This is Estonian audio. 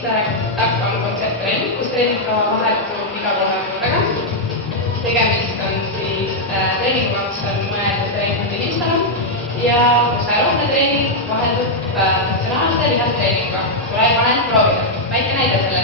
TAK on kontsepttreening, kus treeningkava vahetub iga 3 kuu tagant. Tegemist on treeninguga, mis on mõeldud treeningute inimestele ja kus aeroobne treening vaheldub funktsionaalse lihastreeninguga. Tule panen proovida. Väike näide selle